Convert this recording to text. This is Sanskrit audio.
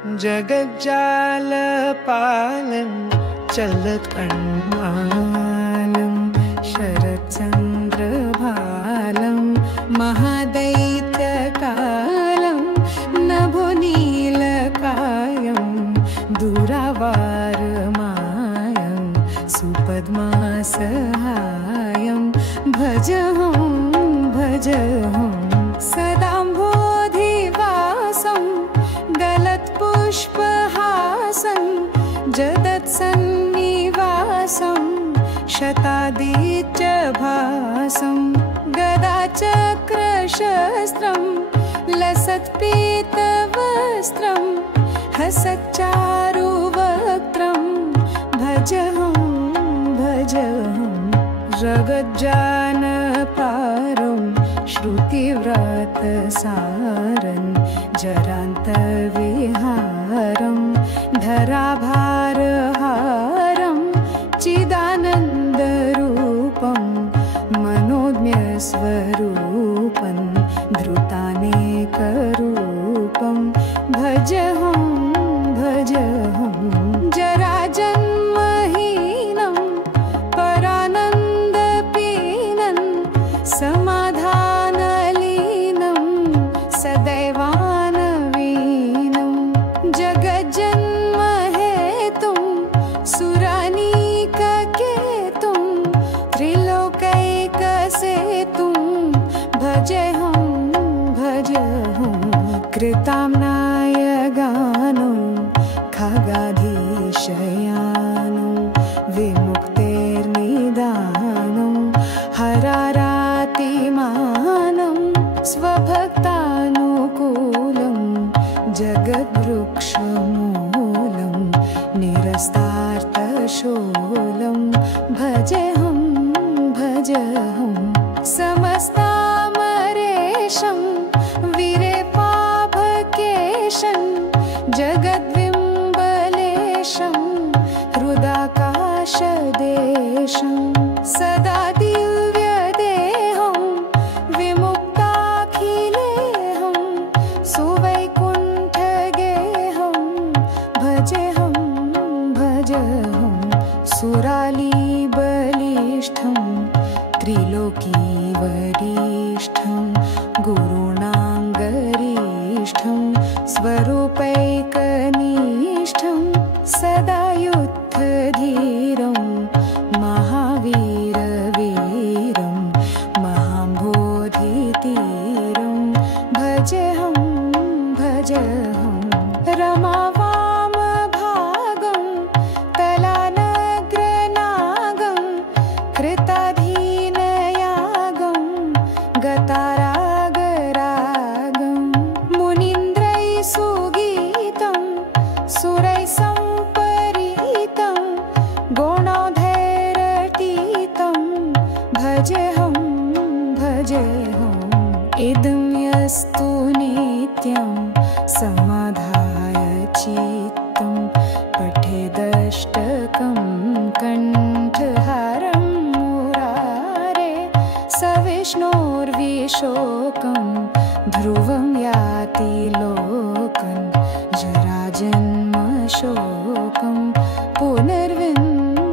जगज्जालपालं चलकण्मानं शरच्चन्द्रभालं महादैत्यकालं नभोनीलकायं दुरावारमायं सुपद्मासहायं भजहं सदाम्भोधिवासं दलत्पुष्पहासं जदत्सन्निवासं शतादित्यभासं गदाचक्रशस्त्रं लसत्पीतवस्त्रं हसच्चारुवक्त्रं भजहं जगज्जानपारं श्रुतिव्रतसारं जरान्तविहारं धराभारहारं चिदानन्दरूपं मनोज्ञस्वरूपं धृतानेकरूपं भजहं जराजन्महीनं परानन्दपीनं समाधानलीनं सदैवानवीनं जगज्जन्महेतुं सुरानीककेतुं त्रिलोकैकसेतुं भजहं कृताम्नाय गानं खगाधीशयानं विमुक्तेर्निदानं हरारातिमानं स्वभक्तानुकूलं जगद्वृक्षमूलं निरस्तार्थशूलं भजहं समस्तामरेशं विरेपाभकेशं जगद्विम्बलेशं हृदाकाशदेशं सदा दिव्यदेहं विमुक्ताखिलेहं सुवैकुण्ठगेहं भजहं सुरालीबलिष्ठं त्रिलोकीवरिष्ठं गुरूणां गरिष्ठं स्वरूपैकनिष्ठं सदा युद्धधीरं महावीरवीरं महाम्भोधितीरं भजहं रमावामभागं तलानग्रनागं कृताधीनयागं गतारागरागं मुनीन्द्रैः सुगीतं सुरैः सम्परीतं गुणौधैरतीतं भजहं इदं यस्तु नित्यं समाधाय चित्तं पठेदष्टकं कण्ठहारं मुरारे स विष्णोर्विशोकं ध्रुवं याति लोकं जराजन्मशोकं पुनर्विन्दते